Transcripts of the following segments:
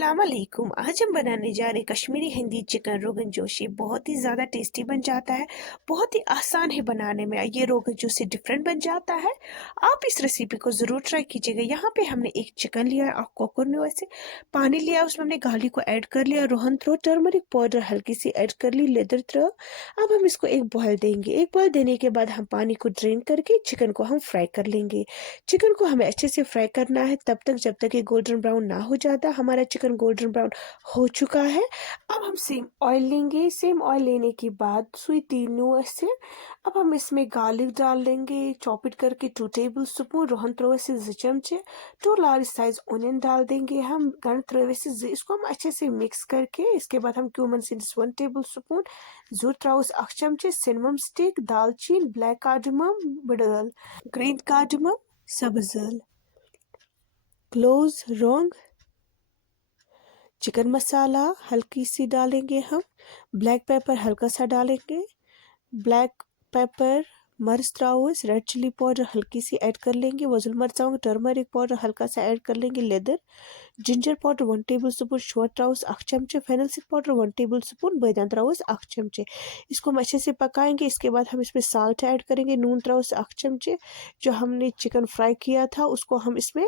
अस्सलाम वालेकुम। आज हम बनाने जा रहे कश्मीरी हिंदी चिकन रोगन जोशी। बहुत ही ज़्यादा टेस्टी बन जाता है, बहुत ही आसान है बनाने में। ये रोगन जोशी डिफरेंट बन जाता है। आप इस रेसिपी को ज़रूर ट्राई कीजिएगा। यहाँ पे हमने एक चिकन लिया है, आप कुकर में वैसे पानी लिया, उसमें हमने गार्लिक को ऐड कर लिया, रोहन थ्रो, टर्मरिक पाउडर हल्की सी ऐड कर ली, लेदर थ्रो। अब हम इसको एक बॉयल देंगे। एक बॉयल देने के बाद हम पानी को ड्रेन करके चिकन को हम फ्राई कर लेंगे। चिकन को हमें अच्छे से फ्राई करना है तब तक जब तक ये गोल्डन ब्राउन ना हो जाता। हमारा चिकन गोल्डन ब्राउन हो चुका है। अब हम सेम ऑयल लेंगे। सेम ऑयल लेने के बाद सुई तीनों से अब हम इसमें गार्लिक डाल देंगे, चॉपिट करके 2 टेबल स्पून, रोहन थ्रो से 2 चमचे, 2 लार्ज साइज ऑनियन डाल देंगे हम, गन थ्रो से इसको हम अच्छे से मिक्स करके इसके बाद हम क्यूमन सीड्स 1 टेबल स्पून, जूर त्राउस 1 चमचे, सिनेमम स्टिक, दालचीन, ब्लैक कार्डमम, बडल, ग्रीन कार्डमम, सब्ज, क्लोव्स, लौंग, चिकन मसाला हल्की सी डालेंगे हम, ब्लैक पेपर हल्का सा डालेंगे, ब्लैक पेपर, मर्च त्राउस, रेड चिली पाउडर हल्की सी ऐड कर लेंगे, वजुल मरचांग, टर्मरिक पाउडर हल्का सा ऐड कर लेंगे, लेदर, जिंजर पाउडर 1 टेबल स्पून, शोर त्राउस 1 चमचे, fennel seed powder 1 tablespoon, बैदान त्राउस 1 चमचे। इसको हम अच्छे से पकाएंगे। इसके बाद हम इसमें साल्ट ऐड करेंगे, नून त्राउस 1 चमचे। जो हमने चिकन फ्राई किया था उसको हम इसमें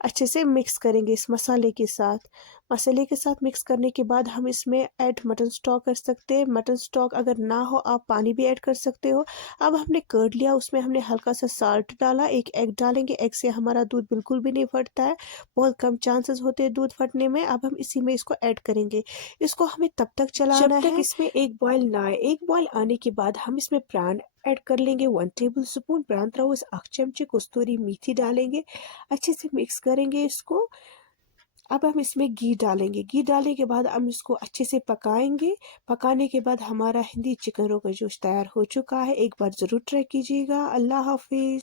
अच्छे से मिक्स करेंगे इस मसाले के साथ। मसाले के साथ मिक्स करने के बाद हम इसमें ऐड मटन स्टॉक कर सकते हैं। मटन स्टॉक अगर ना हो आप पानी भी ऐड कर सकते हो। अब हमने कर्ड लिया, उसमें हमने हल्का सा साल्ट डाला, एक एग डालेंगे। एग से हमारा दूध बिल्कुल भी नहीं फटता है, बहुत कम चांसेस होते हैं दूध फटने में। अब हम इसी में इसको ऐड करेंगे। इसको हमें तब तक चलाना है जब तक इसमें एक बॉयल ना आए। एक बॉयल आने के बाद हम इसमें प्राण ऐड कर लेंगे, 1 टेबल स्पून, प्राण त्राउस 1 चमचे, कस्तूरी मेथी डालेंगे, अच्छे से मिक्स करेंगे इसको। अब हम इसमें घी डालेंगे। घी डालने के बाद हम इसको अच्छे से पकाएंगे। पकाने के बाद हमारा हिंदी चिकन रोगन जोश तैयार हो चुका है। एक बार ज़रूर ट्राई कीजिएगा। अल्लाह हाफिज़।